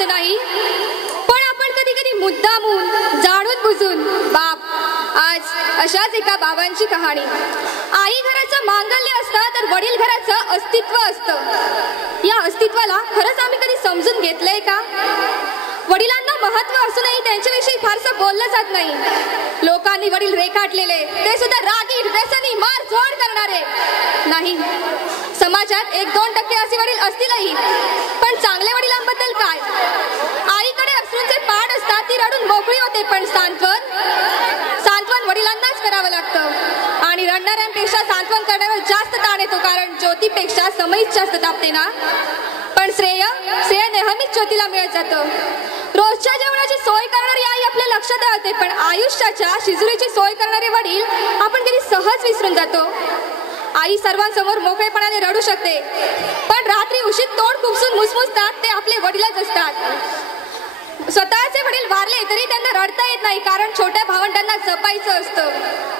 गोष्ट नाही, पण आपण कधी कधी मुद्दामून जाणून बुजून बाप आज अशाच एका बाबांची कहाणी. आई घराचं मांगल्य असतं तर वडील घराचं अस्तित्व असतं. या अस्तित्वाला खरंच आम्ही कधी समजून घेतलंय का? वडिलांना महत्व असूनही त्यांच्याविषयी फारसं बोललं जात नाही. लोकांनी वडील रेखाटलेले ते सुद्धा रागीट, व्यसनी, मारझोड करणारे नाही. समाजात 1-2% असे वडील असतीलही, पण चांगल्या वडिलांबद्दल काय? आईकडे अश्रूंचे पाड असतात, ती रडून मोकळी होते, पण सांत्वन वडिलांनाच करावं लागतं. आणि रडणाऱ्यांपेक्षा सांत्वन करण्यावर जास्त ताण येतो, कारण ज्योतीपेक्षा समईच जास्त तापते ना. पण श्रेय नेहमीच ज्योतीला मिळत जातं. रोजच्या जेवणाची सोय करणारी आई आपल्या लक्षात राहते, पण आयुष्याच्या शिजुरीची सोय करणारे वडील आपण कधी सहज विसरून जातो. आई सर्वांसमोर मोकळेपणाने रडू शकते, पण रात्री उशीत तोंड खुपसून मुसमुसतात ते आपले वडीलच असतात. स्वतःचे वडील वारले तरी त्यांना रडता येत नाही, कारण छोट्या भावंडांना जपायचं असतं.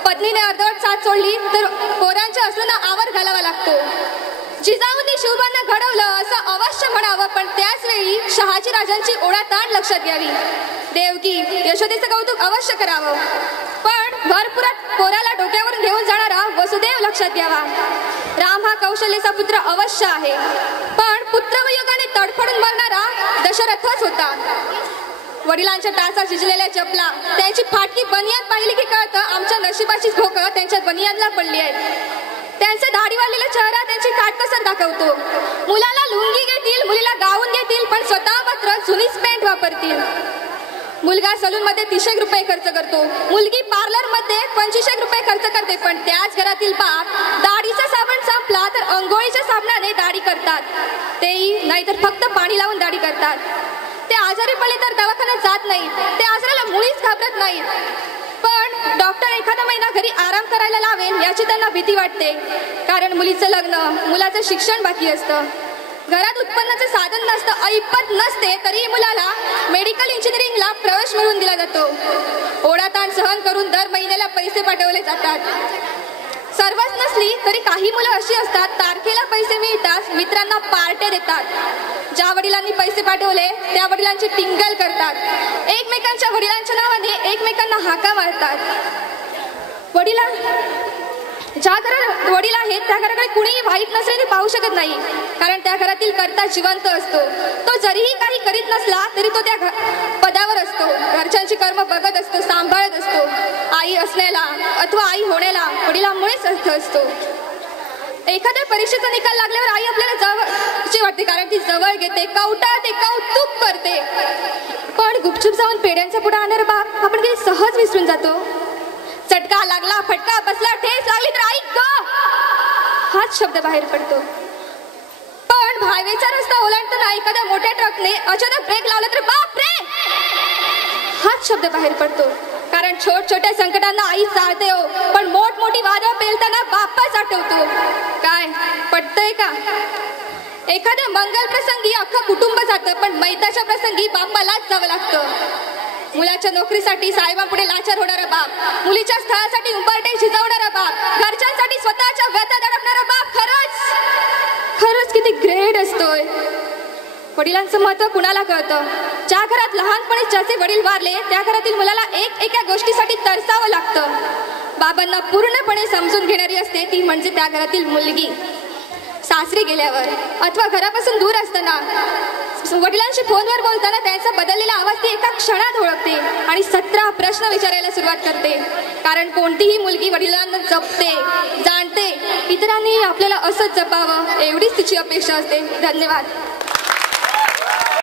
पत्नीने अर्धवट साथ सोडली तर पोरांच्या अश्रूंना आवर घालावा लागतो. जिजाऊंनी शिवबांना घडवलं असं अवश्य म्हणावं, पण त्याच वेळी शहाजी राजांची ओढाताण लक्षात घ्यावी. देवकी यशोदेचं कौतुक अवश्य करावं, पण भरपुरात पोराला डोक्यावरून घेऊन जाणारा वसुदेव लक्षात घ्यावा. राम हा कौशल्याचा पुत्र अवश्य आहे, पण पुत्रवियोगाने तडफडून मरणारा दशरथच होता. वडिलांच्या टाचा शिजलेल्या चपला, त्यांची फाटकी बनियान पाहिली की कळतं आमच्या नशिबाची भोकं त्यांच्या बनियानला पडली आहे. त्यांचा दाढी वाढलेला चेहरा त्यांची काटकसर दाखवतो. मुलाला लुंगी घेतील, मुलीला गाऊन घेतील, पण स्वतः मात्र जुनीच पॅन्ट वापरतील. मुलगा सलून मध्ये 300 रुपये खर्च करतो, मुलगी पार्लर मध्ये 2500 रुपये खर्च करते, पण त्याच घरातील बाप दाढीचा साबण संपला तर अंघोळीच्या साबणाने दाढी करतात, तेही नाहीतर फक्त पाणी लावून दाढी करतात. ते आजारी पडले तर दवाखान्यात जात नाहीत, ते आजाराला मुळीच घाबरत नाहीत, पण डॉक्टर एखादा महिना घरी आराम करायला लावेल याची त्यांना भीती वाटते, कारण मुलीचं लग्न, मुलाचं शिक्षण बाकी असतं. घरात उत्पन्नाचं साधन नसतं, ऐपत नसते, तरी मुलाला मेडिकल इंजिनिअरिंगला प्रवेश मिळवून दिला जातो. ओढाताण सहन करून दर महिन्याला पैसे पाठवले जातात. सर्वच नसली तरी काही मुलं अशी असतात, तारखेला पैसे मिळतात मित्रांना पार्ट्या देतात. ज्या वडिलांनी पैसे पाठवले त्या वडिलांची टिंगल करतात, एकमेकांच्या वडिलांच्या नावाने एकमेकांना हाका मारतात. ज्या घरात वडील आहेत त्या घराकडे कुणीही वाईट नसल्याने पाहू शकत नाही, कारण त्या घरातील कर्ता जिवंत असतो. तो जरीही काही करीत नसला तरी तो त्या पदावर असतो, घरच्यांची कर्म बघत असतो, सांभाळत असतो. आई असण्याला अथवा आई होण्याला वडिलांमुळेच अर्थ असतो. एखाद्या परीक्षेचा निकाल लागल्यावर आई आपल्याला जवळची वाटते, कारण ती जवळ घेते, कौटाळते, कौतुक करते, पण गुपचूप जाऊन पेड्यांचा पुढा आणणारा बाप आपण काही सहज विसरून जातो. चटका लागला, फटका बसला, ठेच लागली तर आई ग हाच शब्द बाहेर पडतो. पण हायवेचा रस्ता ओलांडताना एखाद्या मोठ्या ट्रकने अचानक ब्रेक लावला तर बाप रे हाच शब्द बाहेर पडतो, कारण छोट्या संकटांना आई चालते हो, पण मोठमोठी वादळ पेलताना बाप्पाच आठवतो. काय पटतंय का? एखाद्या मंगल प्रसंगी अख्खं कुटुंब जातं, पण मैताच्या प्रसंगी बाप्पालाच जावं लागतं. मुलाच्या नोकरीसाठी साहेबांपुढे लाचार होणारा बाप, मुलीच्या स्थळासाठी उंबरठे शिजवणारा बाप, घरच्यांसाठी स्वतःच्या व्यथा दडपणारा बाप खरंच किती ग्रेट असतोय. वडिलांचं महत्व कुणाला कळतं? ज्या घरात लहानपणीच ज्याचे वडील वारले त्या घरातील मुलाला एका गोष्टीसाठी तरसावं लागतं. बाबांना पूर्णपणे समजून घेणारी असते ती म्हणजे त्या घरातील मुलगी. सासरी गेल्यावर अथवा घरापासून दूर असताना वडिलांशी फोनवर बोलताना त्यांचा बदललेला आवाज ती एका क्षणात ओळखते आणि 17 प्रश्न विचारायला सुरुवात करते, कारण कोणतीही मुलगी वडिलांना जपते, जाणते, इतरांनी आपल्याला असंच जपावं एवढीच तिची अपेक्षा असते. धन्यवाद.